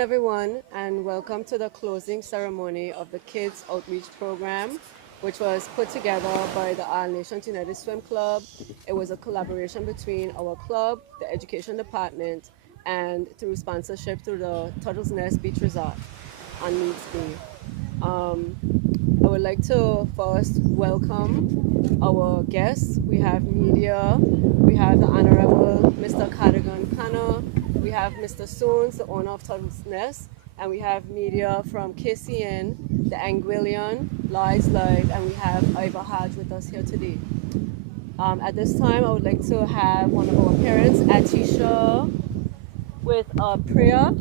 everyone, and welcome to the closing ceremony of the Kids Outreach Program, which was put together by the All Nations United Swim Club. It was a collaboration between our club, the education department, and through sponsorship through the Turtles Nest Beach Resort on Needs Bay. Um, I would like to first welcome our guests. We have media, we have the Honorable Mr. Cardigan Khanna, we have Mr. Soons, the owner of Turtle's Nest, and we have media from KCN, the Anguillion, Lies Live, and we have Iva Hodge with us here today. At this time, I would like to have one of our parents, Atisha, with a prayer.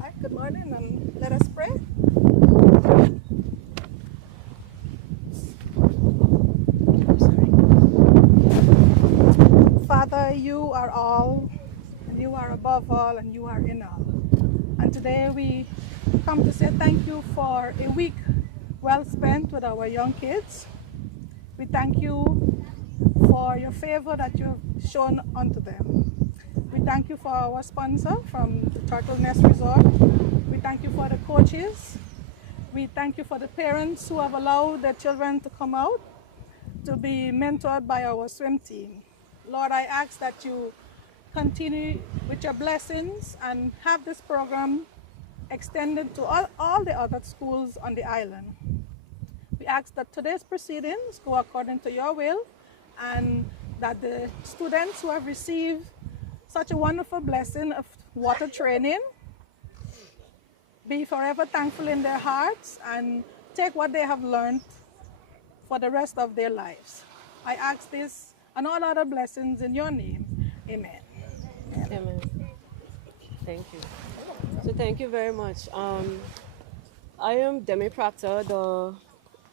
Hi, good morning, and let us pray. Father, you are all, and you are above all, and you are in all. And today we come to say thank you for a week well spent with our young kids. We thank you for your favor that you have shown unto them. We thank you for our sponsor from the Turtle Nest Resort. We thank you for the coaches. We thank you for the parents who have allowed their children to come out to be mentored by our swim team. Lord, I ask that you continue with your blessings and have this program extended to all the other schools on the island. We ask that today's proceedings go according to your will, and that the students who have received such a wonderful blessing of water training be forever thankful in their hearts and take what they have learned for the rest of their lives. I ask this and all other blessings in your name. Amen. Amen. Thank you. So thank you very much. I am Demi Proctor, the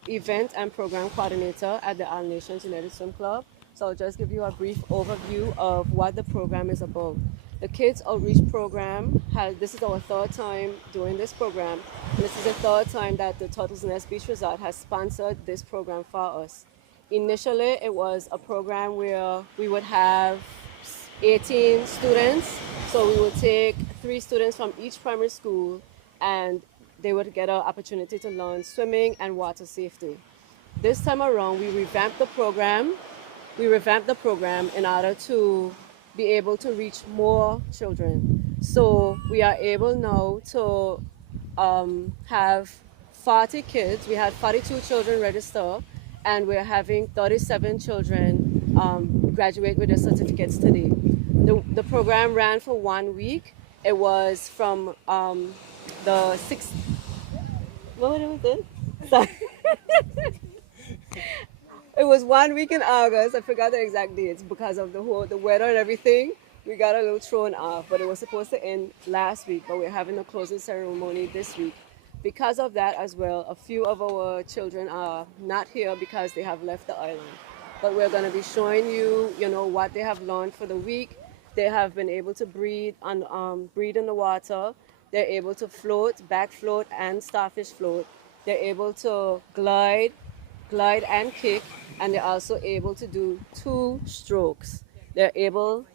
event and program coordinator at the All Nations United Swim Club. So I'll just give you a brief overview of what the program is about. The Kids Outreach Program this is our third time doing this program. And this is the third time that the Turtles Nest Beach Resort has sponsored this program for us. Initially, it was a program where we would have 18 students. So we would take 3 students from each primary school, and they would get an opportunity to learn swimming and water safety. This time around, we revamped the program. We revamped the program in order to be able to reach more children. So we are able now to have 40 kids. We had 42 children register, and we're having 37 children graduate with their certificates today. The program ran for 1 week. It was from the 6th. What was it? Sorry. It was 1 week in August. I forgot the exact dates because of the weather and everything. We got a little thrown off, but it was supposed to end last week. But we're having a closing ceremony this week. Because of that as well, a few of our children are not here because they have left the island. But we're going to be showing you, what they have learned for the week. They have been able to breathe in the water. They're able to float, back float, and starfish float. They're able to glide and kick, and they're also able to do 2 strokes. They're able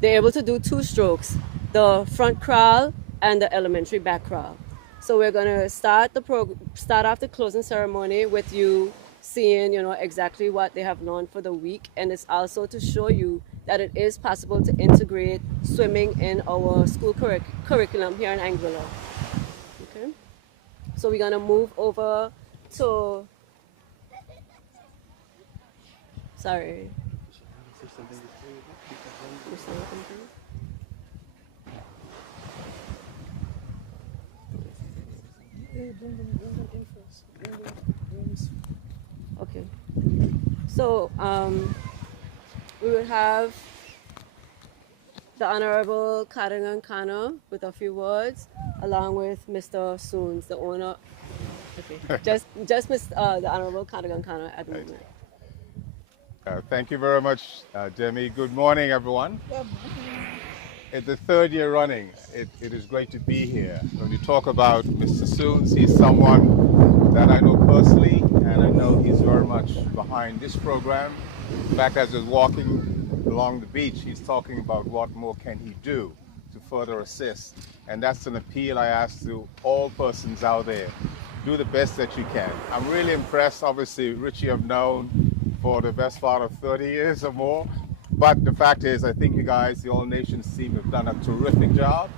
to do 2 strokes, the front crawl and the elementary back crawl. So we're going to start off the closing ceremony with you seeing, exactly what they have learned for the week, and it's also to show you that it is possible to integrate swimming in our school curriculum here in Anguilla. Okay? So we're going to move over to... Sorry. Okay. So we will have the Honorable Cardigan Khanna with a few words, along with Mr. Soons, the owner. Okay. just the Honorable Cardigan Khanna at the moment. Thank you very much, Demi. Good morning, everyone. It's the 3rd year running. It is great to be here. When you talk about Mr. Soons, he's someone that I know personally, and I know he's very much behind this program. In fact, as I was walking along the beach, he's talking about what more can he do to further assist. And that's an appeal I ask to all persons out there. Do the best that you can. I'm really impressed. Obviously, Richie I've known for the best part of 30 years or more. But the fact is, I think you guys, the All Nations team, have done a terrific job.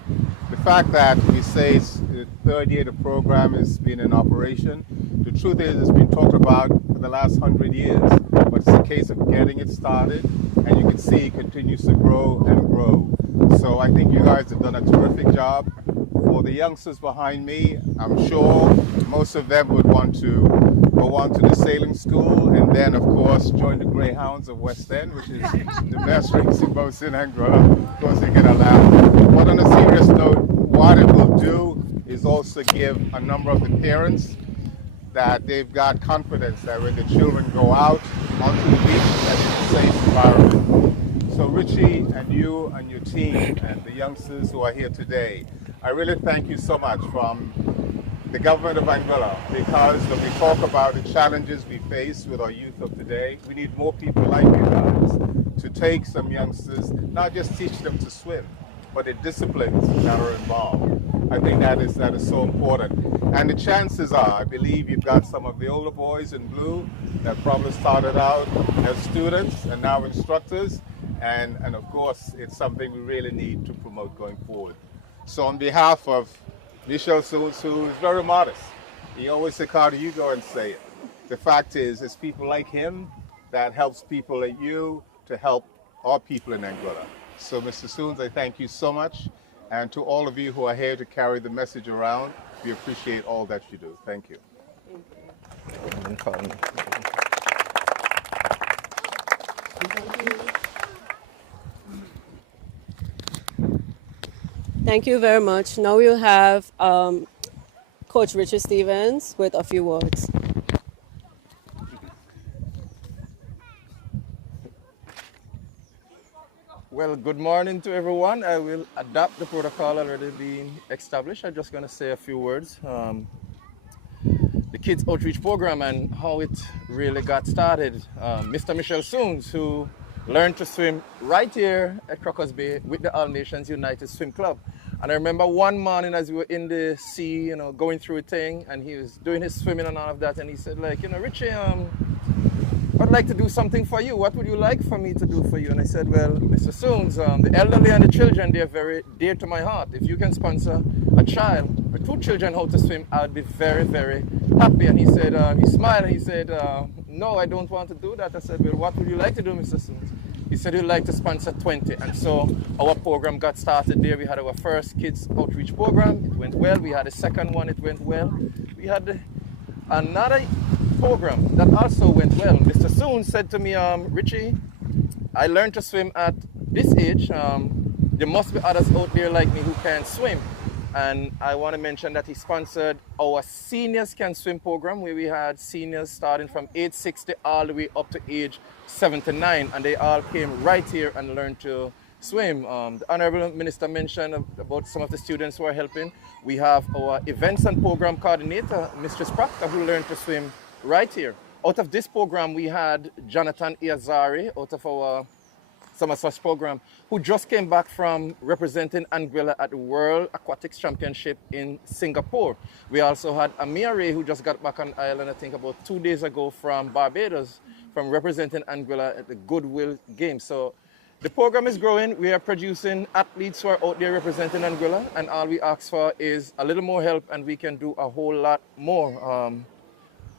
The fact that we say it's the third year the program has been in operation, the truth is it's been talked about for the last 100 years, but it's a case of getting it started, and you can see it continues to grow and grow. So I think you guys have done a terrific job. For the youngsters behind me, I'm sure most of them would want to go on to the sailing school and then, of course, join the Greyhounds of West End, which is the best racing boats in Anguilla. Of course, they get a laugh. But on a serious note, what it will do is also give a number of the parents that they've got confidence that when the children go out onto the beach, that it's a safe environment. So Richie and you and your team and the youngsters who are here today, I really thank you so much from the government of Anguilla, because when we talk about the challenges we face with our youth of today, we need more people like you guys to take some youngsters, not just teach them to swim, but the disciplines that are involved. I think that is so important. And the chances are, I believe you've got some of the older boys in blue that probably started out as students and now instructors. And of course, it's something we really need to promote going forward. So on behalf of Michel Soons, who is very modest, he always said, Carter, you go and say it. The fact is, it's people like him that helps people like you to help our people in Anguilla. So Mr. Soons, I thank you so much. And to all of you who are here to carry the message around, we appreciate all that you do. Thank you. Thank you very much. Now we'll have Coach Richard Stevens with a few words. Well, good morning to everyone. I will adapt the protocol already being established. I'm just going to say a few words. The Kids Outreach Program and how it really got started. Mr. Michel Soons, who learned to swim right here at Crocus Bay with the All Nations United Swim Club. And I remember one morning as we were in the sea, going through a thing, and he was doing his swimming and all of that, and he said, Richie, I'd like to do something for you. What would you like for me to do for you? And I said, well, Mr. Soons, the elderly and the children, they're very dear to my heart. If you can sponsor a child or two children how to swim, I'd be very, very happy. And he said, he smiled and he said, no, I don't want to do that. I said, well, what would you like to do, Mr. Soons? He said he'd like to sponsor 20. And so our program got started there. We had our first Kids Outreach Program. It went well. We had a second one. It went well. We had another program that also went well. Mr. Soons said to me, Richie, I learned to swim at this age. There must be others out there like me who can't swim. And I want to mention that he sponsored our Seniors Can Swim program, where we had seniors starting from age 60 all the way up to age 79. And they all came right here and learned to swim. The Honorable Minister mentioned about some of the students who are helping. We have our events and program coordinator, Mistress Proctor, who learned to swim right here. Out of this program, we had Jonathan Iazari out of our Summer Slush program, who just came back from representing Anguilla at the World Aquatics Championship in Singapore. We also had Amir Ray, who just got back on island, I think about 2 days ago from Barbados, from representing Anguilla at the Goodwill Games. So the program is growing. We are producing athletes who are out there representing Anguilla, and all we ask for is a little more help, and we can do a whole lot more.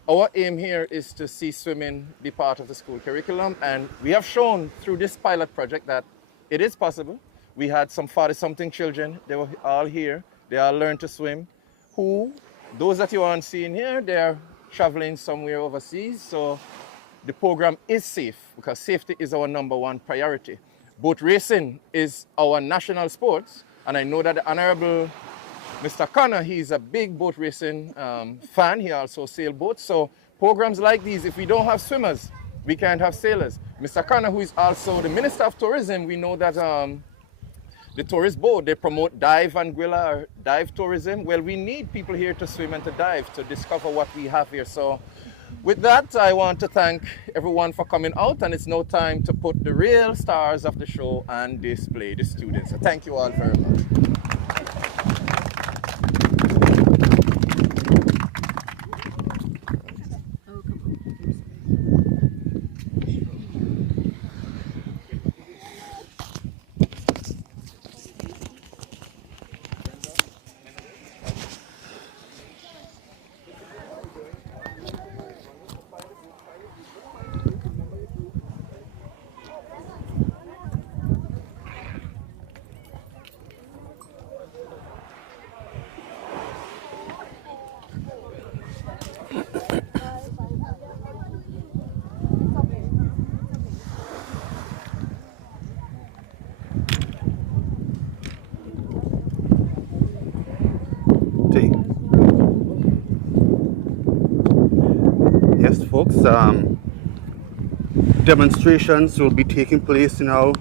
Our aim here is to see swimming be part of the school curriculum, and we have shown through this pilot project that it is possible. We had some 40-something children. They were all here. They all learned to swim. Those that you aren't seeing here, they're traveling somewhere overseas. So the program is safe, because safety is our #1 priority. Boat racing is our national sport, and I know that the Honorable Mr. Connor, he's a big boat racing fan. He also sails boats. So programs like these, if we don't have swimmers, we can't have sailors. Mr. Connor, who is also the Minister of Tourism, we know that the tourist boat, they promote Dive Anguilla or dive tourism. Well, we need people here to swim and to dive, to discover what we have here. So With that, I want to thank everyone for coming out, and it's now time to put the real stars of the show and display the students. So thank you all very much. Yes, folks, demonstrations will be taking place now.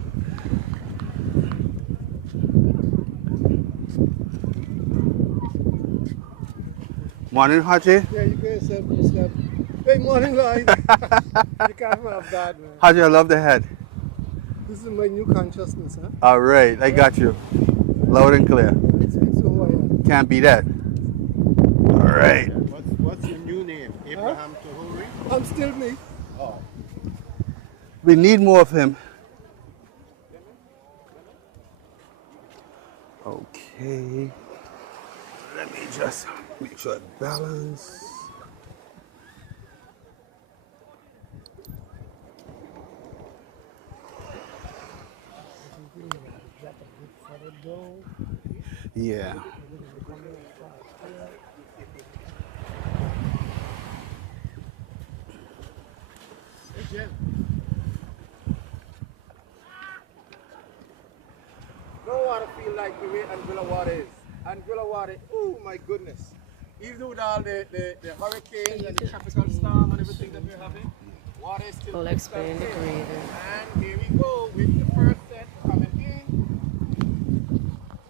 Morning, Haji. Yeah, you guys step. Hey, morning, Lloyd. You can't have that, man. Haji, I love the head. This is my new consciousness, huh? All right, I got you. Loud and clear. It speaks who I am. Can't be that. All right. What's your new name? Abraham Tahuri? I'm still me. Oh. We need more of him. Okay. Let me just make sure I balance. Yeah. Hey, Jim. No water feel like the way Anguilla water is. Anguilla water, oh my goodness. Even with all the hurricanes and the tropical storm and everything that we're having, water is still I'll explain the crystal grading. clear. And here we go with the first set coming in.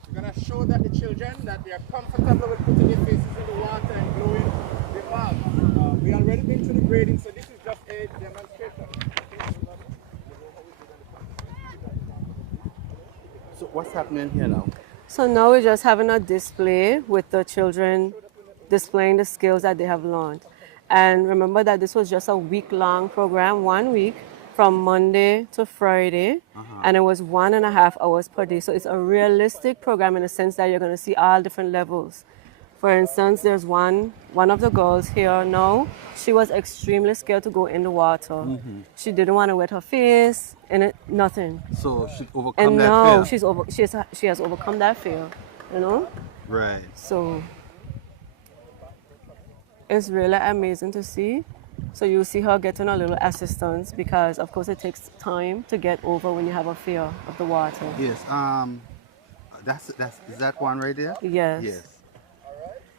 We're gonna show that the children that they are comfortable with putting their faces in the water and blowing the bag. We already been to the grading, so this is just a demonstration. So what's happening here now? So now we're just having a display with the children displaying the skills that they have learned. And remember that this was just a week-long program, 1 week, from Monday to Friday, and it was 1.5 hours per day. So it's a realistic program in the sense that you're going to see all different levels. For instance, there's one of the girls here now. She was extremely scared to go in the water. She didn't want to wet her face, and nothing. So she overcome And that now fear. she has overcome that fear, you know. Right. So it's really amazing to see. So you see her getting a little assistance because, of course, it takes time to get over when you have a fear of the water. Yes. Is that one right there? Yes. Yes.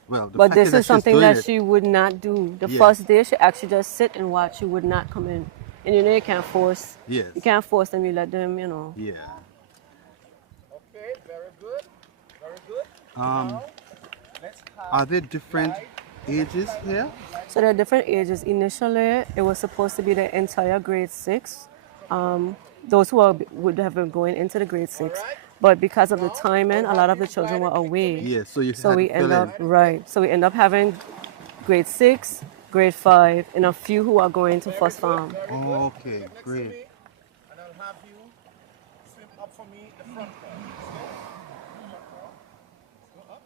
Well, the But fact this that is she's something doing that it- she would not do. The Yes. first day, she actually just sit and watch. She would not come in. And you know, you can't force. Yes. You can't force them. You let them, you know. Yeah. Okay, very good. Very good. Let's have Are there different ages here? So there are different ages. Initially, it was supposed to be the entire grade 6. Those would have been going into the grade 6. But because of the timing, a lot of the children were away. Yes. So you So had we to end fill up in. right. So we end up having grade 6, grade 5, and a few who are going to first farm. Oh, okay. next to Great. me, and I'll have you swim up for me the front part. Go up.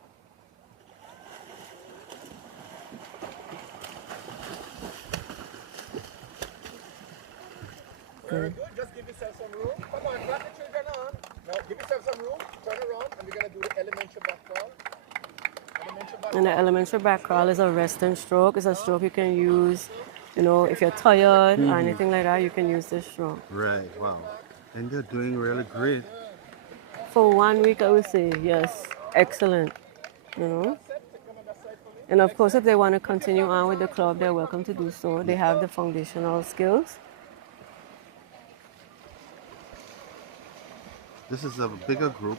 Very good. Just give yourself some room. Come on, clap the children on. Now give yourself some room. Turn around, and we're gonna do the elementary back crawl. Elementary back And the elementary back crawl is a resting stroke. It's a stroke you can use, you know, if you're tired or anything like that, you can use this stroke. Right. Wow. And they're doing really great. For 1 week, I would say, yes, excellent, you know. And of course, if they want to continue on with the club, they're welcome to do so. They have the foundational skills. This is a bigger group.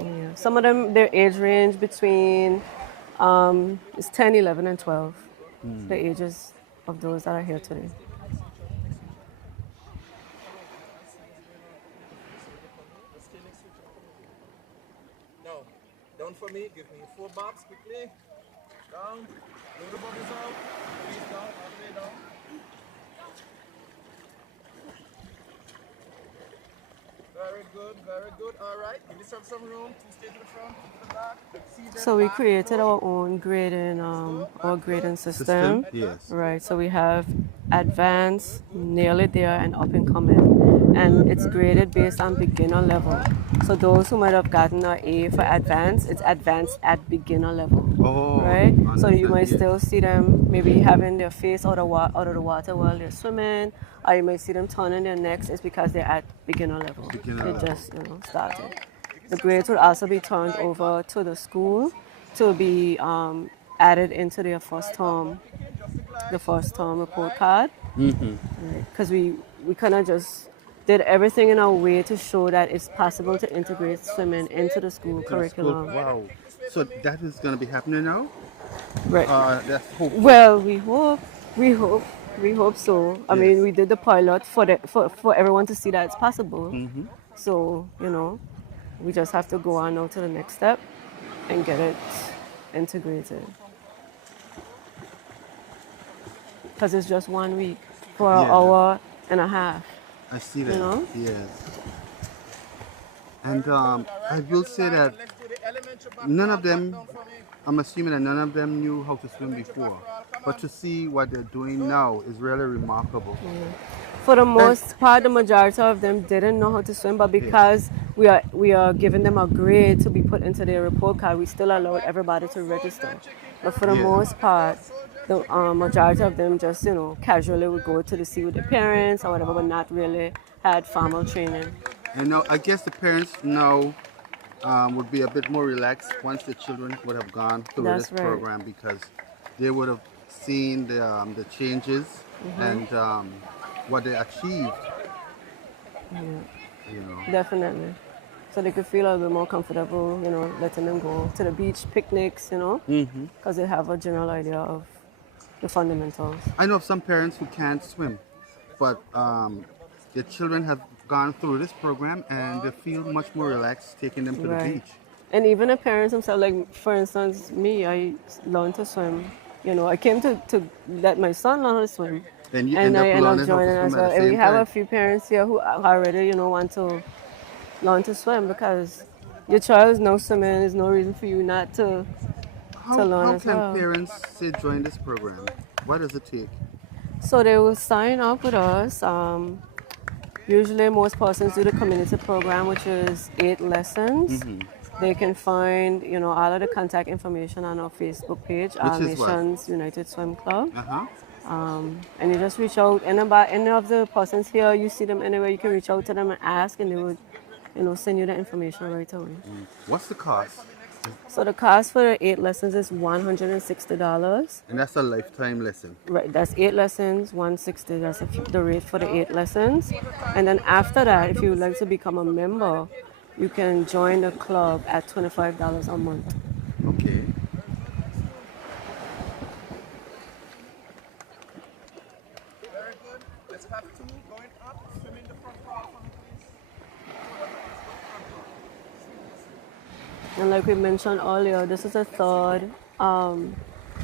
Yeah. Some of them, their age range between is 10, 11, and 12. the ages of those that are here today. Now, down for me. Give me 4 box quickly. Down. Blow the bubbles out. Please down. All the way down. Very good, very good. All right, give yourself some room. 2 stay to the front, 2 to the back. See them So we back, created forward. our own grading system. System? Yes. Right. So we have advanced, nearly there, and up and coming, and it's graded based on beginner level. So those who might have gotten an A for advanced, it's advanced at beginner level. Oh, Right. So you understand, might yes. still see them maybe having their face out of the water while they're swimming, or you might see them turning their necks. It's because they're at beginner level. Beginner They level. just started. The grades will also be turned over to the school to be added into their first term, the first term report card. Because we kind of just did everything in our way to show that it's possible to integrate swimming into the school curriculum. Wow. So that is going to be happening now? Right. That's hope. Well, we hope so. I mean, Yes. we did the pilot for everyone to see that it's possible. So we just have to go on now to the next step and get it integrated. Because it's just 1 week for an Yeah. hour and a half. I see that. know? Yes. And I will say that Let's do the elementary back none down, of them, back down for me. I'm assuming that none of them knew how to swim before. But to see what they're doing now is really remarkable. For the most part, the majority of them didn't know how to swim, but because we are giving them a grade to be put into their report card, we still allowed everybody to register. But for the Yeah. most part, the majority of them just casually would go to the sea with their parents or whatever, but not really had formal training. And now I guess the parents now would be a bit more relaxed once the children would have gone through That's this right. program because they would have seen the changes and what they achieved. You know. Definitely. So they could feel a little more comfortable, letting them go to the beach, picnics, because they have a general idea of the fundamentals. I know of some parents who can't swim, but their children have gone through this program and they feel much more relaxed taking them to the Right. beach. And even the parents themselves, like for instance, me, I learned to swim. I came to let my son learn how to swim. Then you And end up I end up learning how to joining swim as at well. the And we same have a time. few parents here who already, want to learn to swim because your child is now swimming. There's no reason for you not to learn How as can well. parents say join this program? What does it take? So they will sign up with us. Usually most persons do the community program, which is 8 lessons. They can find, all of the contact information on our Facebook page, All Which is what? Nations United Swim Club. Uh-huh. And you just reach out. And about any of the persons here, you see them anywhere, you can reach out to them and ask, and they would, send you the information right away. What's the cost? So the cost for the 8 lessons is $160. And that's a lifetime lesson. Right, that's 8 lessons, 160. That's the rate for the 8 lessons. And then after that, if you would like to become a member, you can join the club at $25 a month. Okay. Very good. Let's have 2 going up. Swim in the front wall for me, please. And like we mentioned earlier, this is the third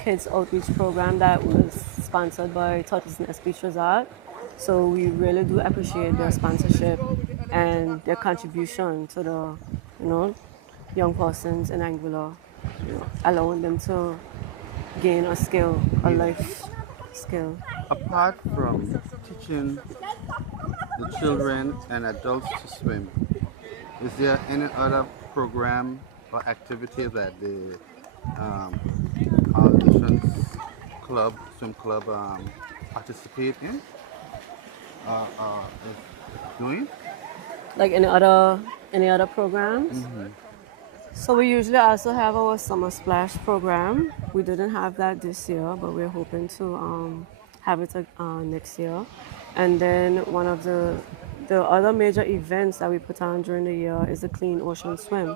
kids outreach program that was sponsored by Tortoise Nest Beach Resort. So we really do appreciate their sponsorship and their contribution to the, young persons in Anguilla, allowing them to gain a skill, a life skill. Apart from teaching the children and adults to swim, is there any other program or activity that the All Nations Club, Swim Club participate in? Is doing? Like any other programs. So we usually also have our summer splash program. We didn't have that this year, but we're hoping to have it next year. And then one of the other major events that we put on during the year is the Clean Ocean Swim,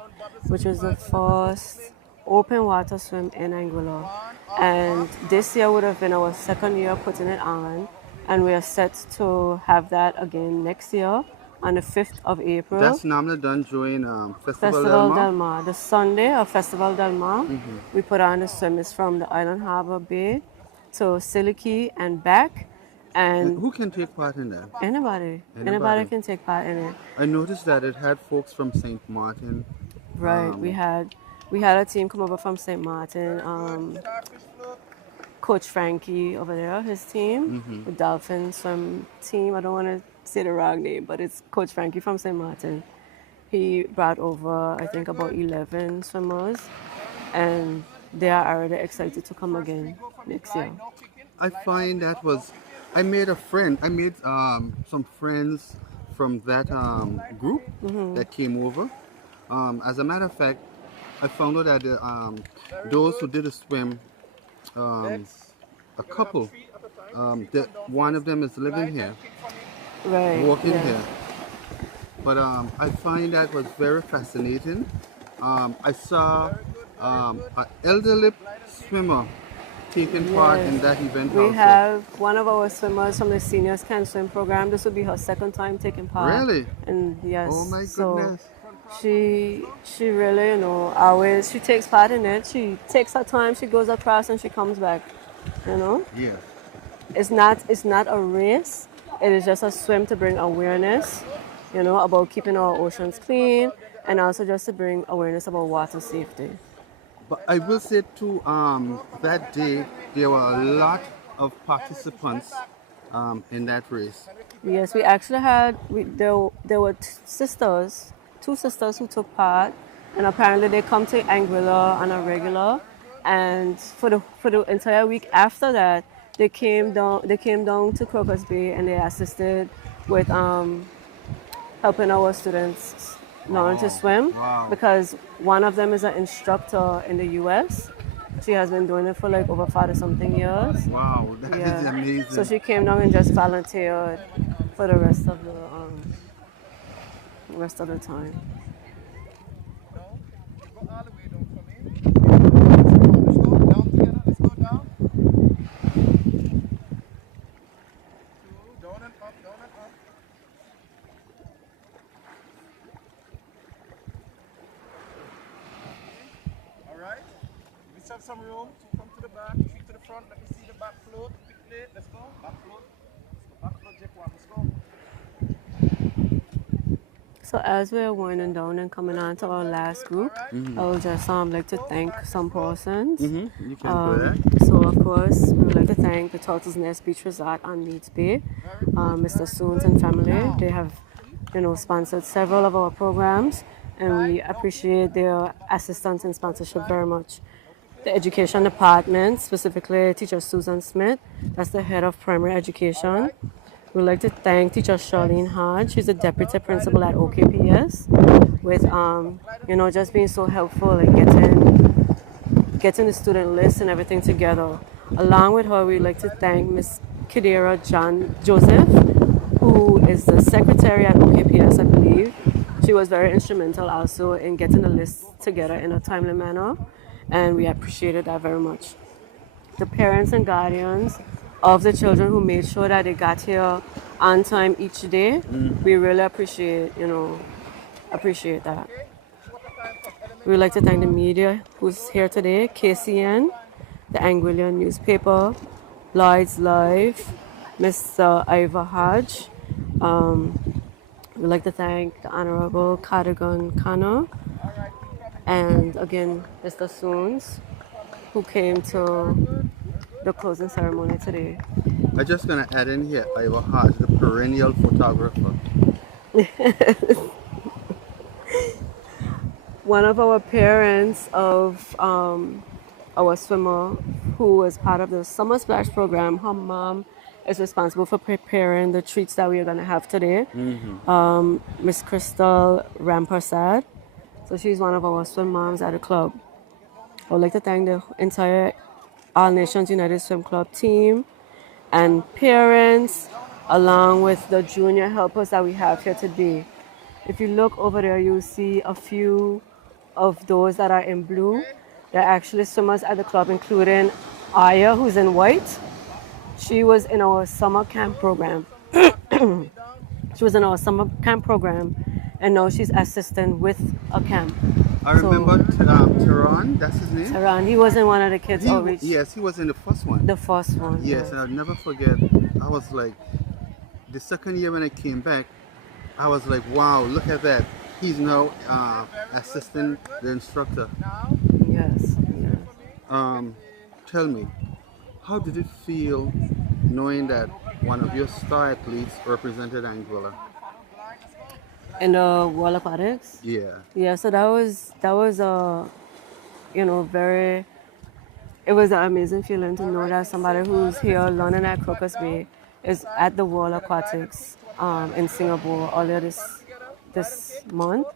which is the first open water swim in Anguilla. And this year would have been our second year putting it on. And we are set to have that again next year on the 5th of April. That's normally done during Festival Del Festival Mar? Del Mar. The Sunday of Festival Del Mar, we put on the swim is from the Island Harbor Bay to Siliki and back. And Who can take part in that? anybody Anybody. can take part in it. I noticed that it had folks from St. Martin. Right. We had a team come over from St. Martin. Coach Frankie over there, his team, the Dolphin swim team. I don't want to say the wrong name, but it's Coach Frankie from St. Martin. He brought over, I think, about 11 swimmers, and they are already excited to come again next year. I find that was, I made a friend. I made some friends from that group that came over. As a matter of fact, I found out that those who did a swim, a couple, one of them is living here, Right. working yeah. here. But I find that was very fascinating. I saw an elderly swimmer taking part in Yes. that event We also. have one of our swimmers from the Seniors Can Swim program. This will be her second time taking part. Really? And yes. Oh my so goodness. she really, always she takes part in it. She takes her time, she goes across and she comes back. Yeah. It's not a race. It is just a swim to bring awareness, about keeping our oceans clean and also just to bring awareness about water safety. But I will say too, that day there were a lot of participants in that race. Yes, we actually had there were two sisters who took part, and apparently they come to Anguilla on a regular, and for the entire week after that, they came down to Crocus Bay and they assisted with helping our students learn to swim Wow. because one of them is an instructor in the U.S. She has been doing it for like over 40 something years. Wow, that is Yeah. amazing. So she came down and just volunteered for the rest of the time. Alright, let's have some room. So come to the back, feet to the front. Let me see the back float quickly. Let's go. Back float. Let's go. Back float, Jack one. Let's go. So as we're winding down and coming on to our last group, I would just like to thank some persons. You can do that. So of course, we would like to thank the Turtles Nest Beach Resort on Meads Bay, Mr. Soons and family. They have, sponsored several of our programs, and we appreciate their assistance and sponsorship very much. The education department, specifically teacher Susan Smith, that's the head of primary education. We'd like to thank teacher Charlene Hodge. She's the deputy principal at OKPS, with just being so helpful in getting the student list and everything together. Along with her, we'd like to thank Miss Kidera John Joseph, who is the secretary at OKPS, I believe. She was very instrumental also in getting the list together in a timely manner, and we appreciated that very much. The parents and guardians of the children who made sure that they got here on time each day, we really appreciate that. We would like to thank the media who's here today, KCN, the Anguillian newspaper, Lloyd's Live, Mr. Ivor Hodge. We'd like to thank the Honorable Cardigan Khanna, and again, Mr. Soons, who came to the closing ceremony today. I'm just gonna add in here, Ivor Hodge, the perennial photographer. One of our parents of our swimmer who was part of the Summer Splash program, her mom is responsible for preparing the treats that we are going to have today. Miss Crystal Ramparsad. So she's one of our swim moms at the club. I would like to thank the entire All Nations United Swim Club team and parents, along with the junior helpers that we have here today. If you look over there, you'll see a few of those that are in blue. There are actually swimmers at the club, including Aya, who's in white. She was in our summer camp program. She was in our summer camp program, and now she's assistant with a camp. I remember Tehran, that's his name? Tehran, he was in one of the kids' outreach. Yes, he was in the first one. The first one. Yes, and I'll never forget, I was like, the second year when I came back, I was like, wow, look at that. He's now assisting the instructor. Yes. Tell me, how did it feel knowing that one of your star athletes represented Anguilla? In the World Aquatics? Yeah. Yeah, so that was very, it was an amazing feeling to know that somebody who's here learning at Crocus Bay is at the World Aquatics in Singapore earlier this month.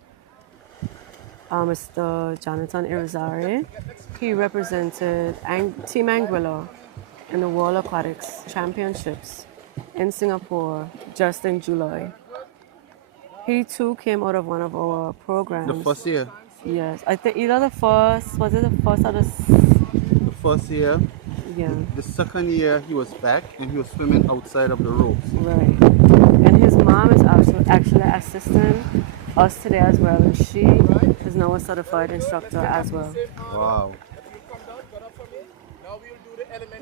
Mr. Jonathan Irizarry, he represented Team Anguilla in the World Aquatics Championships in Singapore just in July. He too came out of one of our programs. The first year? Yes, I think either the first, was it the first or The first year? Yeah. The second year he was back and he was swimming outside of the ropes. Right. And his mom is actually assisting us today as well, and she is now a certified instructor as well. Wow.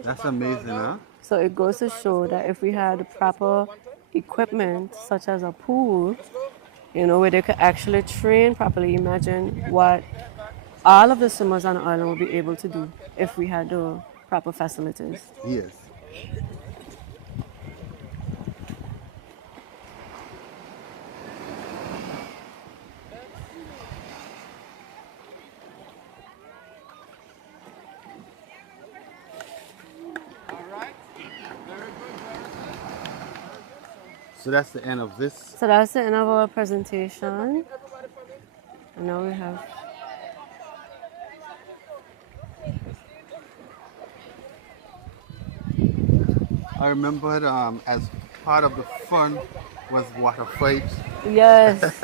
That's amazing, huh? So it goes to show that if we had the proper equipment, such as a pool, where they could actually train properly, imagine what all of the swimmers on the island would be able to do if we had the proper facilities. Yes. So that's the end of this. So that's the end of our presentation. And now we have I remembered as part of the fun was water fight. Yes.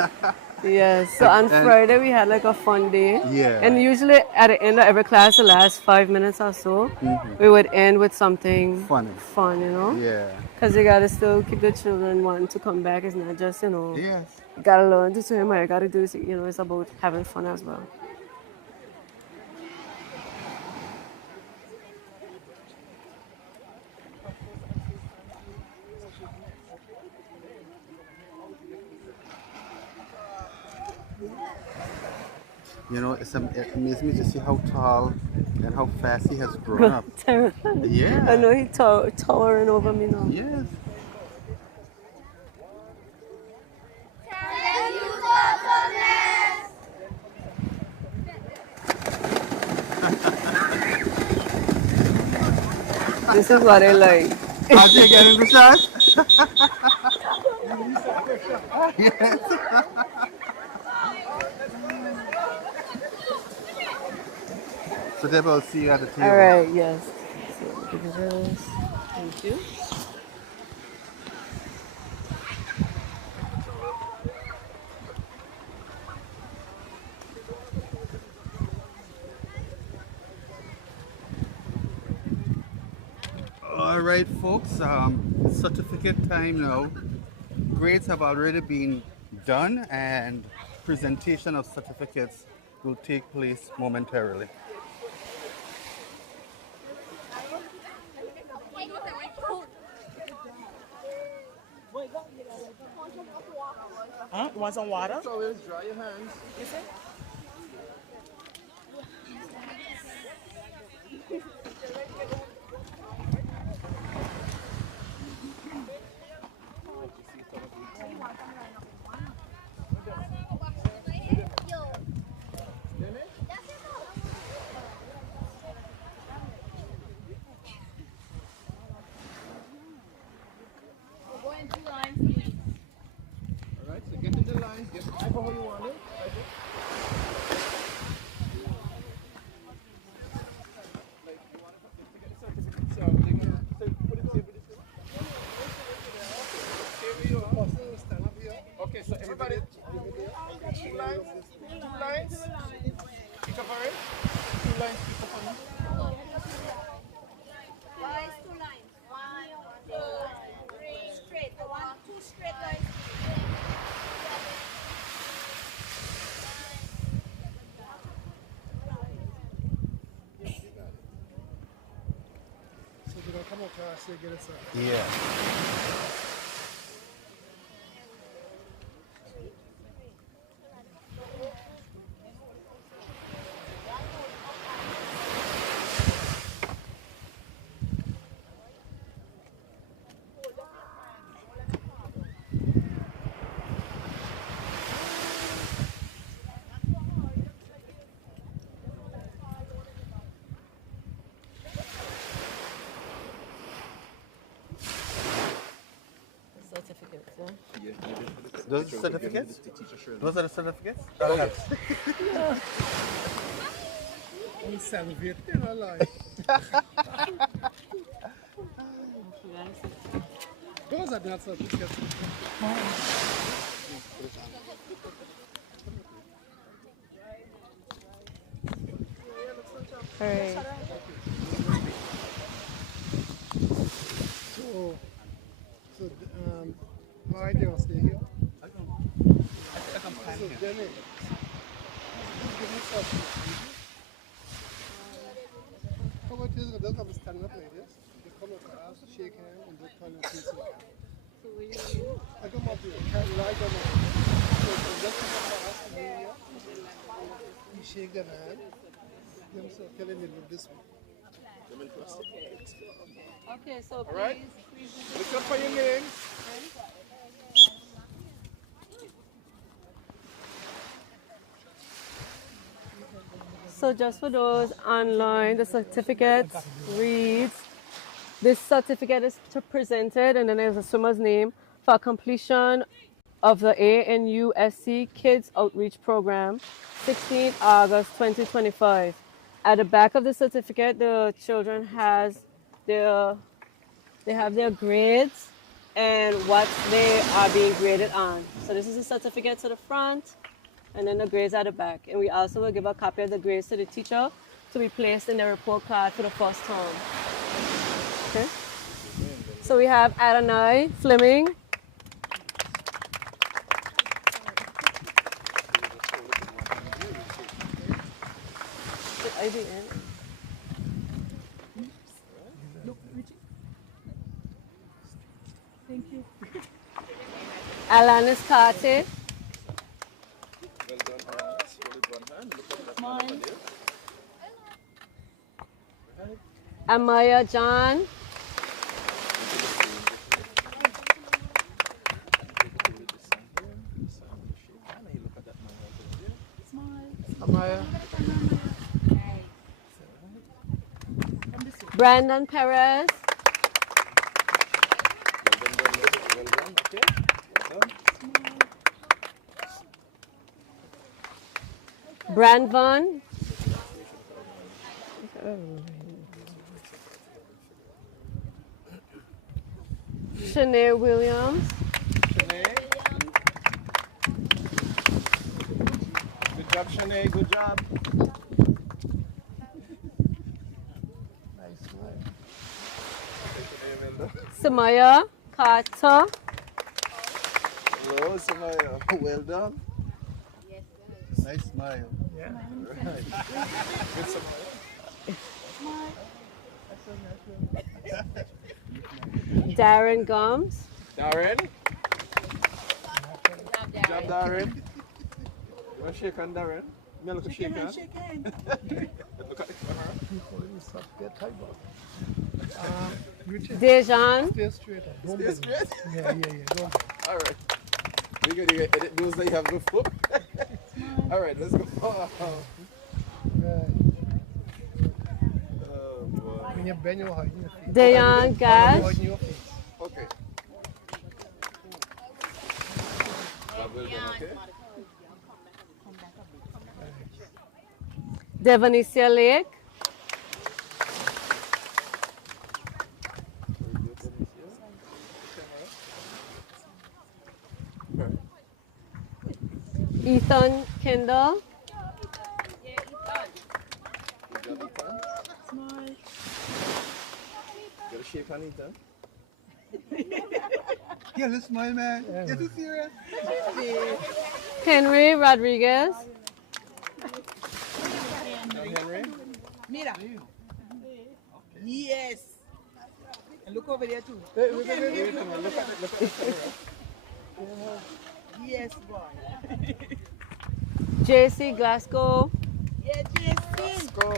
Yes. So on And- Friday we had like a fun day. Yeah. And usually at the end of every class, the last 5 minutes or so, we would end with something Funny. fun, Yeah. Because you gotta still keep the children wanting to come back. It's not just, Yes. you gotta learn to swim or you gotta do this, it's about having fun as well. It amazes me to see how tall and how fast he has grown up. Yeah. I know he's towering over me now. Yes. This is what I like. Are they getting the shot? Yes. So Deborah, I'll see you at the table. All right, yes. So, give me this. Thank you. All right, folks. It's certificate time now. Grades have already been done, and presentation of certificates will take place momentarily. Huh? You want some water? Always dry your hands. Alright, so get in the line, get the type of how you want it. Type it. So they're gonna put it here. Stand up here. Okay, so everybody, two lines, each of us, 2 lines you get it, sir. Yeah. Certificates, yeah? Those are certificates? Those are the certificates? I'm celebrating a lot. Those are not certificates. All right. So, why they will stay here? So, Jenny, give me something. How about this? They'll come stand up like this. They come up to us, shake hands, and they turn and please. I come up here, can't lie down there. So, just come up to us and here. You shake their hand. Them so tell them they live this way. Okay, so All right. please. Look up for your name. So just for those online, the certificate reads, this certificate is presented, and then there's a swimmer's name, for completion of the ANUSC Kids Outreach Program, 16 August 2025. At the back of the certificate, the children have their grades and what they are being graded on. So this is a certificate to the front, and then the grades at the back. And we also will give a copy of the grades to the teacher to be placed in the report card for the first term. Okay? So we have Adonai Fleming. Did I do it? Thank you. Alanis Kate. Well done, Alanis. Well done, hand. Look at that man over there. Amaya John. Amaya. Brandon Perez. Well done, okay. Well done. Brandon. Shanae Williams. Shanae. Good job, Shanae. Good job. Nice one. Samaya Carter. Hello, Samaya. Well done. Nice smile. Yeah. Right. Good, Samaya. Darren Gums. Darren. Good job, Darren. You want to shake on Darren? Me look a shake on. Shake hands. Look at the camera. Richard, Dejan. stay straight. Don't Stay bend. straight. Yeah. Don't. All right. We're going to edit those that you have before. All right, let's go. Right. Oh, boy. When you bend your head, your feet. Dayan Gash. Avoid your face. Okay. Well done, okay? Devonicia Lake. Ethan Kendall. Good job, Ethan. Got a shake on Ethan. Yeah, let's smile, man. You're too serious. Henry Rodriguez. Henry. Mira. Yes. Look over there too. Wait, Look wait, at wait, me. wait. Look at the camera. Yes, boy. JC Glasgow. Yeah, JC. Let's go. Now,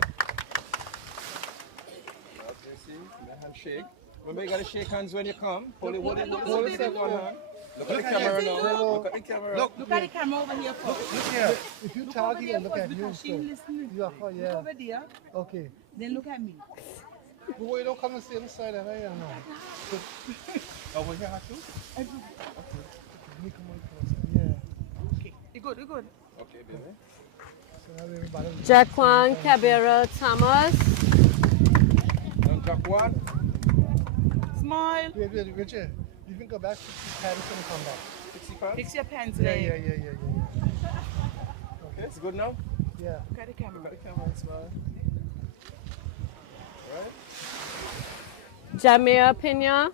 JC, the handshake. Remember, you gotta shake hands when you come. Hold it in one hand. Look at the camera now. Look at the camera. Look at the camera over here first. Look here. If you Look talk, over you there can look first at you. because she ain't listening. You are, Look yeah. over there, Okay. then look at me. But why don't come and stay on the side and I am now? Over here, too? Let me come on closer. Yeah. Okay. You good, you good. Okay, baby. So now everybody. Jaquan Cabera Thomas. Now, Jack one. Smile. Wait, Richard. You can go back. The pad is going to come back. 60 pounds. Fix your pants Yeah, leg. yeah. Okay, it's good now? Yeah. Look at the camera. Look at the camera and smile. Right? Jamea Pena.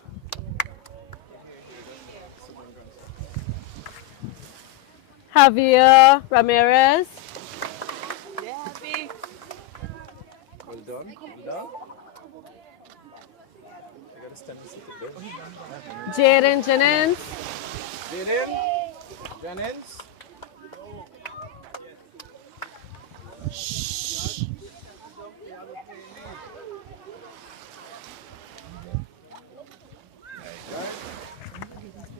Javier Ramirez. Yeah, happy. Well done. Well done. I gotta stand and sit there. Jaden Jennings. Jaden. Jennings.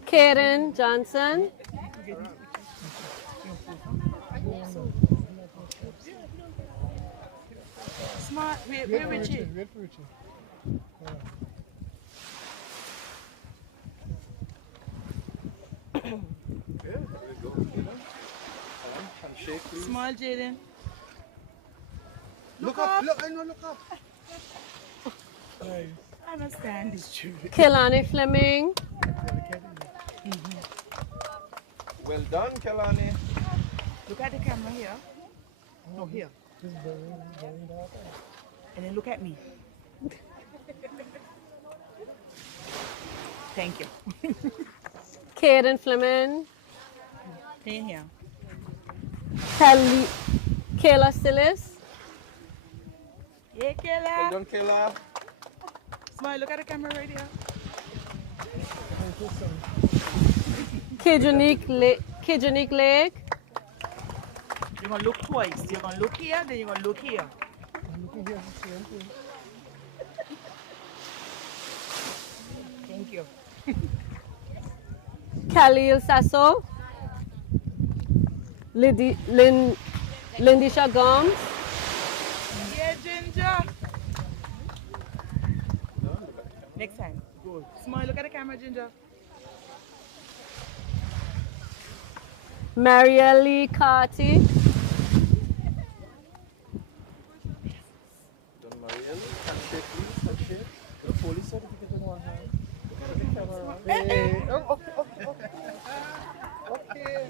Kaden Johnson. Smart. Wait, Wait where for Richie? Richard. Wait for Richard. Yeah, there we go. Handshake, please. Small Jaden. Look up. Look. I know. Look up. Nice. I understand this truth. Kelani Fleming. Well done, Kelani. Look at the camera here. No, here. This is very dark. And then look at me. Thank you. Kaden Fleming. Stay here. Kayla Sillis. Yeah, Well Kayla. done, Kayla. Smile, look at the camera right here. Kijanique Lake. You're going to look twice. You're going to look here, then you're going to look here. I'm looking here for the same thing. Thank you. Khalil Sasso. Lindisha Gomes. Yeah, Ginger. Next time. Good. Smile, look at the camera, Ginger. Marielle Carty. Done, Marielle. Handshake, please. Handshake. The police certificate in one hand. Look at the camera. Hey. Oh, okay. Okay.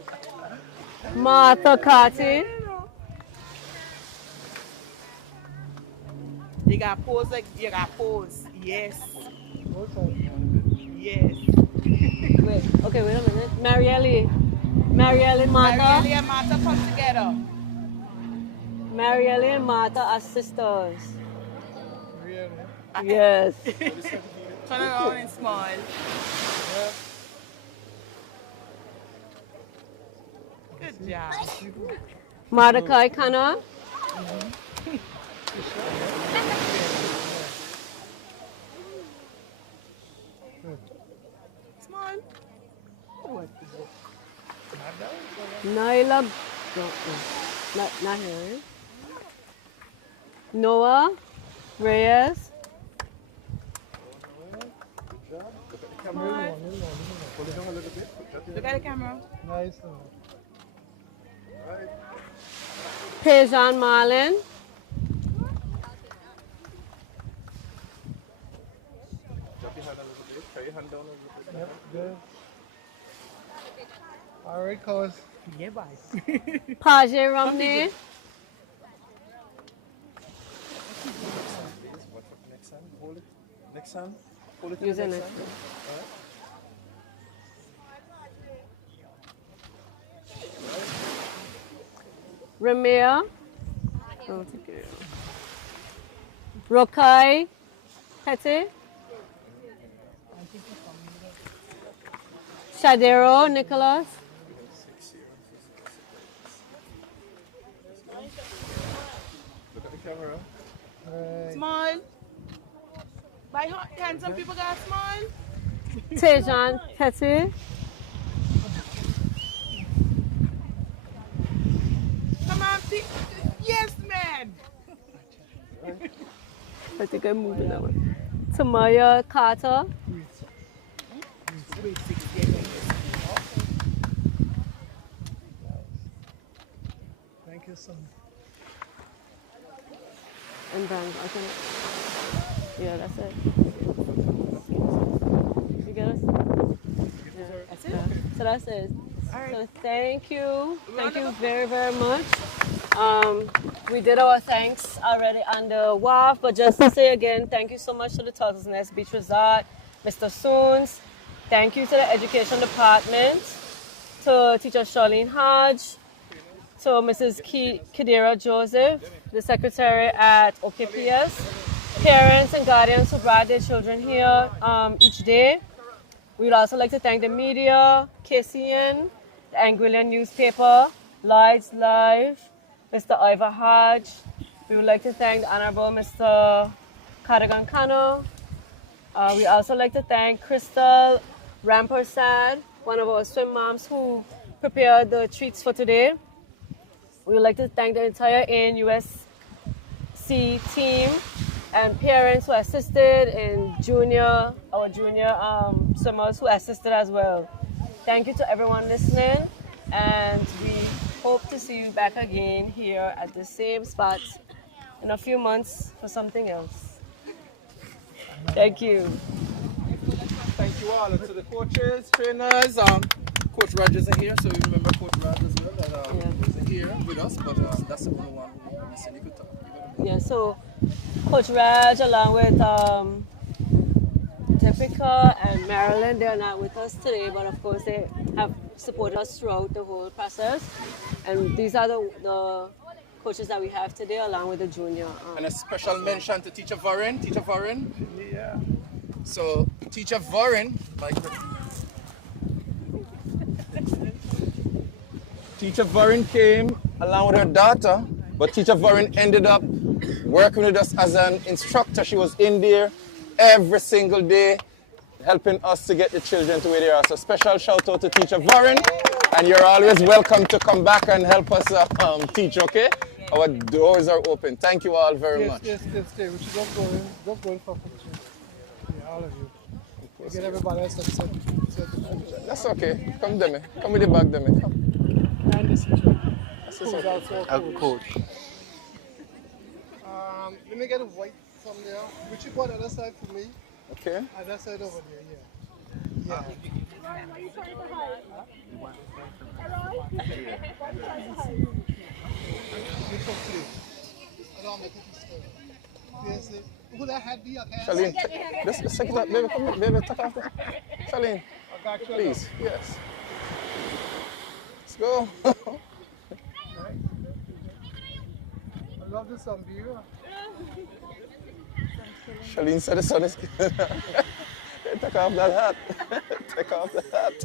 Martha Carty. You got pose like you got pose. Yes. Yes. Wait a minute. Marielle and Martha. Marielle and Martha come together. Marielle and Martha are sisters. Really? Yes. Turn around and smile. Good job. Mordecai Connor. Smile. Nyla. Not here. Noah Reyes. Smile. Pull it down a little bit. Look at the camera. Nice. Pejan Marlin. Drop your hand a little bit. Carry your hand down a little bit. Yep, good. All right, cuz. Yeah, bye. Paje Romney. Next hand. Hold it. Next hand. Hold it to Using the it. next hand. Ramir. Rokai Pete. Shadero, Nicholas. Look at the camera. Smile. Can some people got smile? Tejan Petty. Come on, yes, man. I think I'm moving that way. Tamaya Carter. Thank you so much. And then I think, yeah, that's it. You get us? Yeah. That's it? Yeah. So that's it. All right. So thank you very, very much. We did our thanks already on the WAF, but just to say again, thank you so much to the Turtles Nest Beach Resort, Mr. Soons. Thank you to the Education Department, to Teacher Charlene Hodge, to Mrs. Kadira Joseph, the Secretary at OKPS, parents and guardians who brought their children here each day. We would also like to thank the media, KCN, the Anguillian newspaper, Lights Live, Mr. Ivor Hodge. We would like to thank the Honorable Mr. Cardigan Kano. We also like to thank Crystal Rampersad, one of our swim moms who prepared the treats for today. We would like to thank the entire ANUSC team and parents who assisted and our junior swimmers who assisted as well. Thank you to everyone listening, and we hope to see you back again here at the same spot in a few months for something else. Thank you. Thank you all. And to the coaches, trainers, Coach Raj isn't here, so we remember Coach Raj as well that wasn't here with us, but that's the only one who missing. You could talk. Yeah, so Coach Raj along with Jessica and Marilyn, they're not with us today, but of course they have supported us throughout the whole process. And these are the coaches that we have today along with the junior. And a special mention to Teacher Varun. Teacher Varun. Yeah. So Teacher Varun, Teacher Varun came along with her daughter, but Teacher Varun ended up working with us as an instructor. She was in there every single day, helping us to get the children to where they are. So special shout out to Teacher Varun, and you're always welcome to come back and help us teach, okay? Our doors are open. Thank you all very much. Yes, stay. We should just go in for pictures. Yeah, all of you. You get everybody else upset. That's okay. Come, Demi. Come with the bag, Demi. Come. And this is who's also A coach. let me get a white from there. Would you go on the other side for me? Okay. Other side over there, yeah. You talk to me. I don't make it disturb. Yes, who that had be okay? Charlene, let's take it up. Baby, come here. Baby, take off the... Charlene, I got you. please. Yes. Let's go. I love this on view. Charlene said the sun is... Take off that hat. Take off the hat.